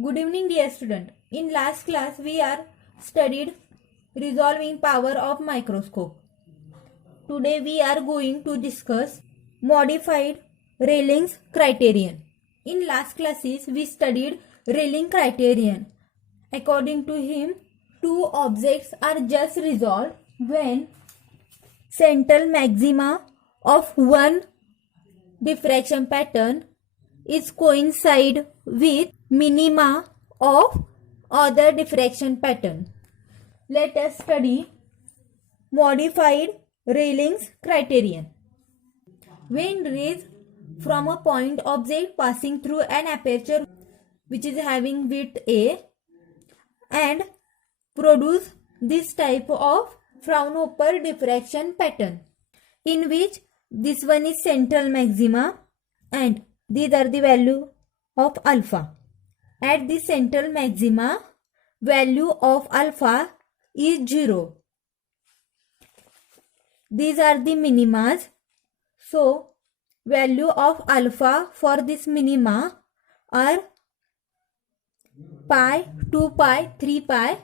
Good evening, dear student. In last class, we are studied resolving power of microscope. Today, we are going to discuss modified Rayleigh's criterion. In last classes, we studied Rayleigh criterion. According to him, two objects are just resolved when central maxima of one diffraction pattern is coincide with minima of other diffraction pattern. Let us study modified Rayleigh's criterion. When rays from a point object passing through an aperture which is having width A and produce this type of Fraunhofer diffraction pattern, in which this one is central maxima and these are the value of alpha. At the central maxima, value of alpha is 0. These are the minimas. So, value of alpha for this minima are pi, 2 pi, 3 pi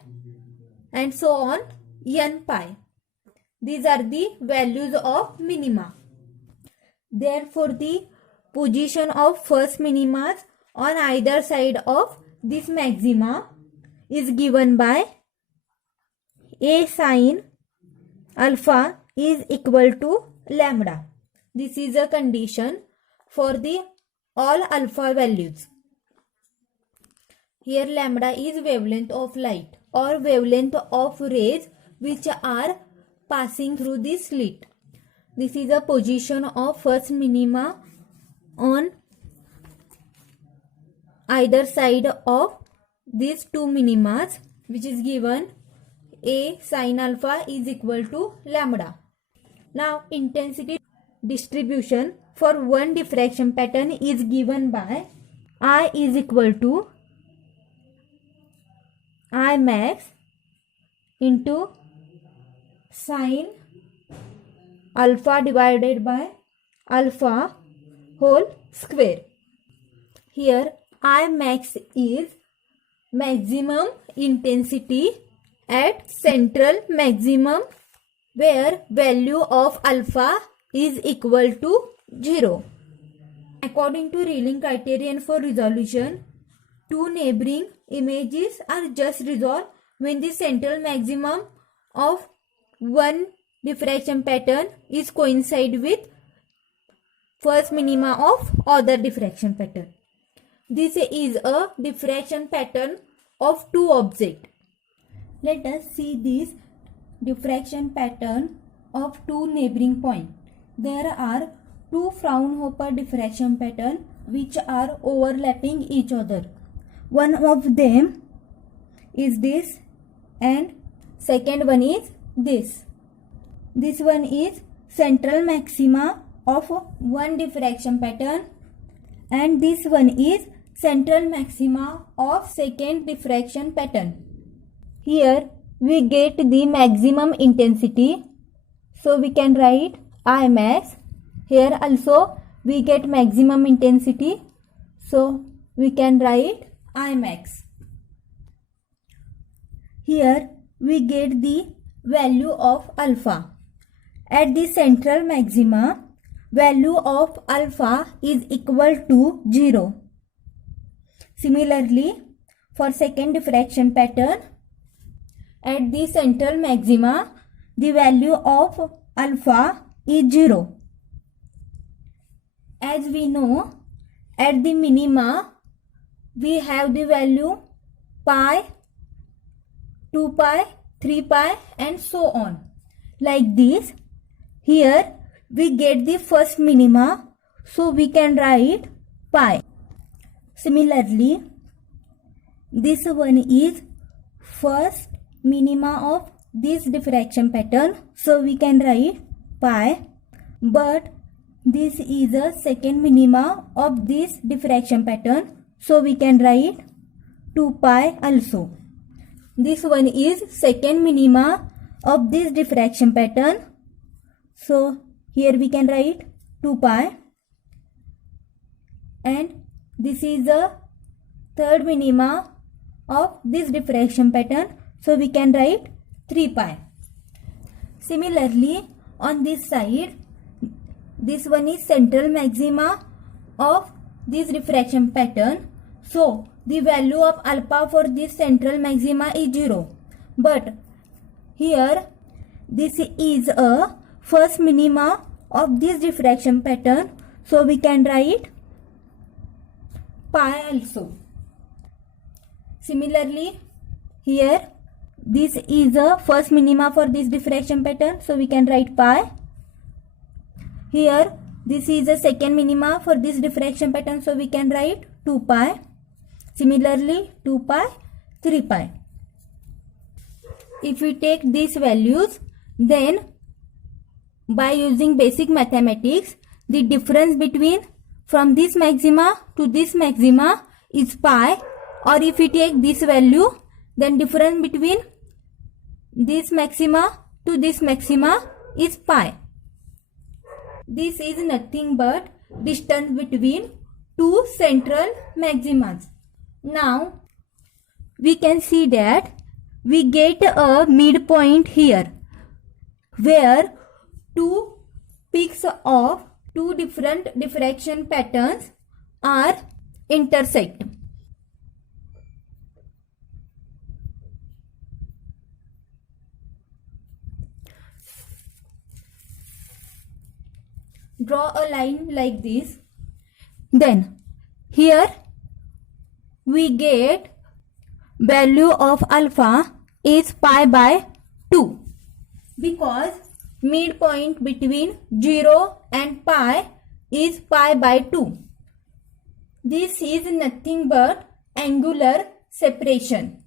and so on n pi. These are the values of minima. Therefore, the position of first minimas on either side of this maxima is given by A sin alpha is equal to lambda. This is a condition for the all alpha values. Here lambda is wavelength of light or wavelength of rays which are passing through the slit. This is a position of first minima on either side of these two minimas, which is given A sin alpha is equal to lambda. Now intensity distribution for one diffraction pattern is given by I is equal to I max into sin alpha divided by alpha whole square. Here I max is maximum intensity at central maximum where value of alpha is equal to 0. According to Rayleigh criterion for resolution, two neighboring images are just resolved when the central maximum of one diffraction pattern is coincide with first minima of other diffraction pattern. This is a diffraction pattern of two objects. Let us see this diffraction pattern of two neighboring points. There are two Fraunhofer diffraction patterns which are overlapping each other. One of them is this and second one is this. This one is central maxima of one diffraction pattern and this one is central maxima of second diffraction pattern. Here we get the maximum intensity, so we can write I max. Here also we get maximum intensity, so we can write I max. Here we get the value of alpha. At the central maxima, value of alpha is equal to 0. Similarly, for second diffraction pattern, at the central maxima, the value of alpha is 0. As we know, at the minima, we have the value pi, 2 pi, 3 pi and so on. Like this, here we get the first minima, so we can write pi. Similarly, this one is first minima of this diffraction pattern, so we can write pi, but this is a second minima of this diffraction pattern, so we can write 2 pi also. This one is second minima of this diffraction pattern, so here we can write 2 pi and this is a third minima of this diffraction pattern. So we can write 3 pi. Similarly, on this side, this one is central maxima of this diffraction pattern. So the value of alpha for this central maxima is 0. But here this is a first minima of this diffraction pattern. So we can write pi also. Similarly, here this is a first minima for this diffraction pattern. So we can write pi. Here this is a second minima for this diffraction pattern. So we can write 2 pi. Similarly, 2 pi, 3 pi. If we take these values, then by using basic mathematics, the difference between from this maxima to this maxima is pi, or if we take this value, then difference between this maxima to this maxima is pi. This is nothing but distance between two central maximas. Now we can see that we get a midpoint here where two peaks of two different diffraction patterns are intersect. Draw a line like this. Then here we get value of alpha is pi by 2 because midpoint between 0 and pi is pi by 2. This is nothing but angular separation.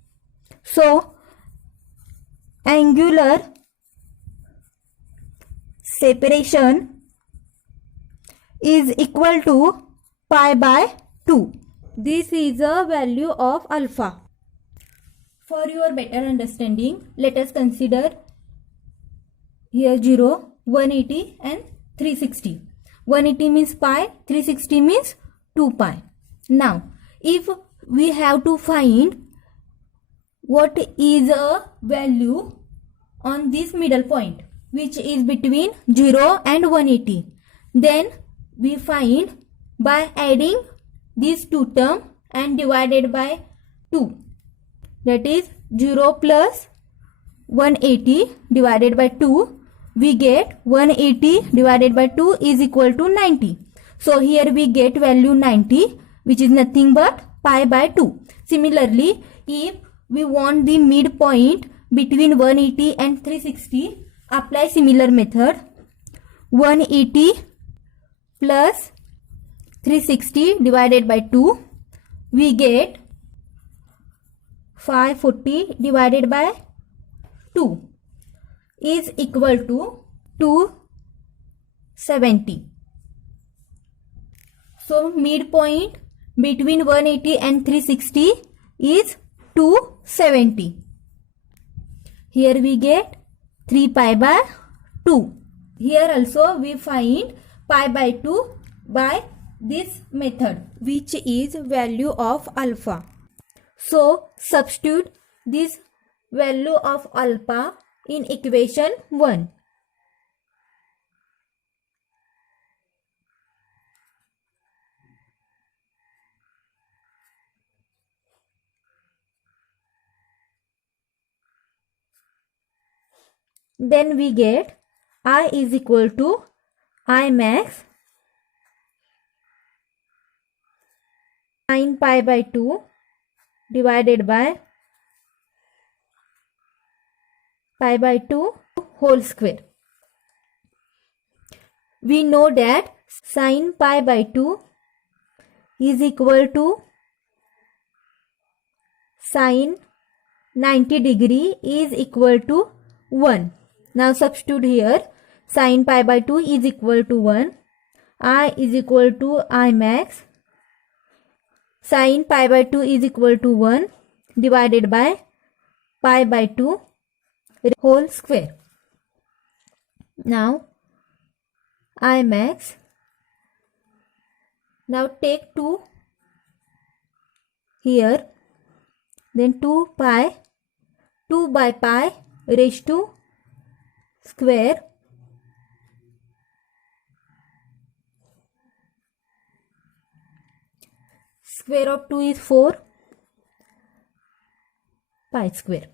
So angular separation is equal to pi by 2. This is a value of alpha. For your better understanding, let us consider here 0, 180 and 360. 180 means pi, 360 means 2 pi. Now, if we have to find what is a value on this middle point, which is between 0 and 180, then we find by adding these two terms and divided by 2. That is 0 plus 180 divided by 2. We get 180 divided by 2 is equal to 90. So here we get value 90, which is nothing but pi by 2. Similarly, if we want the midpoint between 180 and 360, apply similar method. 180 plus 360 divided by 2, we get 540 divided by 2 is equal to 270. So midpoint between 180 and 360 is 270. Here we get 3 pi by 2. Here also we find pi by 2 by this method, which is value of alpha. So substitute this value of alpha in equation 1. Then we get I is equal to I max sin pi by 2 divided by pi by 2 whole square. We know that sin pi by 2 is equal to sin 90 degree is equal to 1. Now substitute here. Sin pi by 2 is equal to 1. I is equal to I max. Sin pi by 2 is equal to 1 divided by pi by 2 whole square. Now I max. Now take 2 here, then 2 by pi raised to square of 2 is 4 pi square.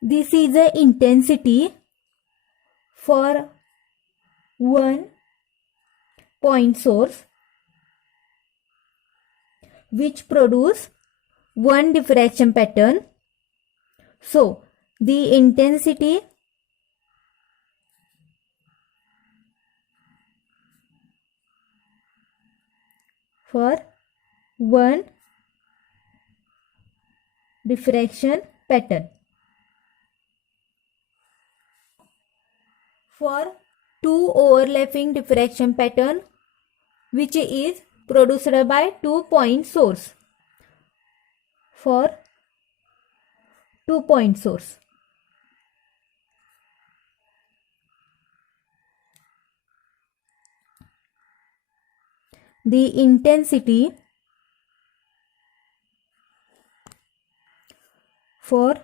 This is the intensity for one point source which produce one diffraction pattern. So the intensity for one diffraction pattern. For two overlapping diffraction pattern which is produced by 2 point source. For 2 point source. The intensity for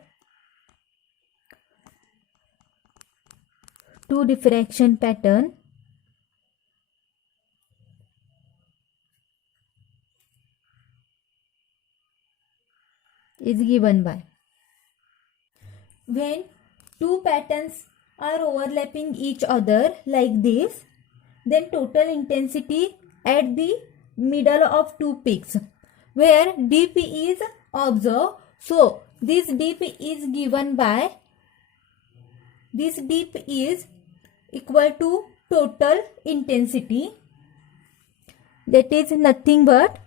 two diffraction pattern is given by, when two patterns are overlapping each other like this, then total intensity at the middle of two peaks where dip is observed. So this dip is given by, this dip is equal to total intensity, that is nothing but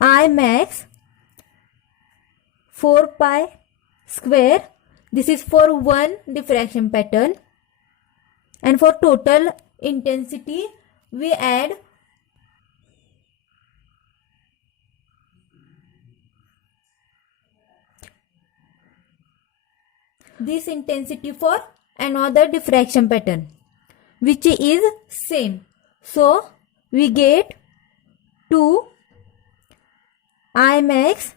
I max 4 pi square. This is for one diffraction pattern, and for total intensity we add this intensity for another diffraction pattern which is same. So we get 2 I max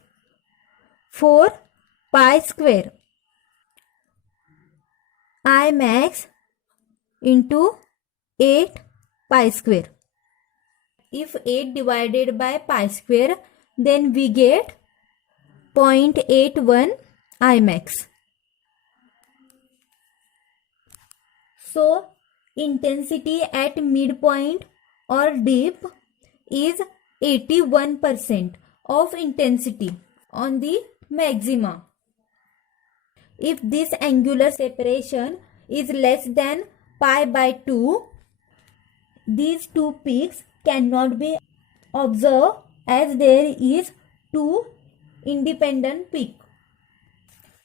4 pi square I max into 8 pi square. If 8 divided by pi square, then we get 0.81 I max. So intensity at midpoint or dip is 81% of intensity on the maxima. If this angular separation is less than pi by 2, these two peaks cannot be observed as there is two independent peaks.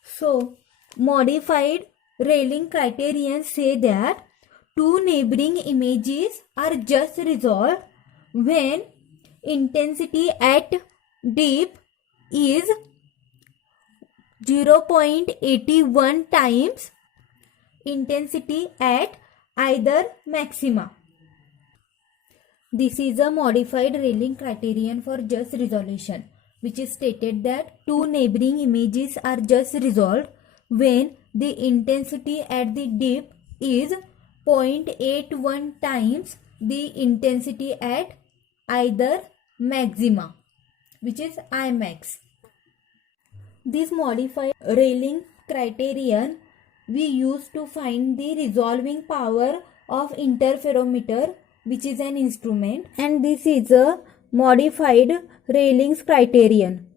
So modified Rayleigh criterion say that two neighboring images are just resolved when intensity at dip is 0.81 times intensity at either maxima. This is a modified Rayleigh criterion for just resolution, which is stated that two neighboring images are just resolved when the intensity at the dip is 0.81 times the intensity at either maxima, which is Imax. This modified Rayleigh criterion we use to find the resolving power of interferometer, which is an instrument, and this is a modified Rayleigh's criterion.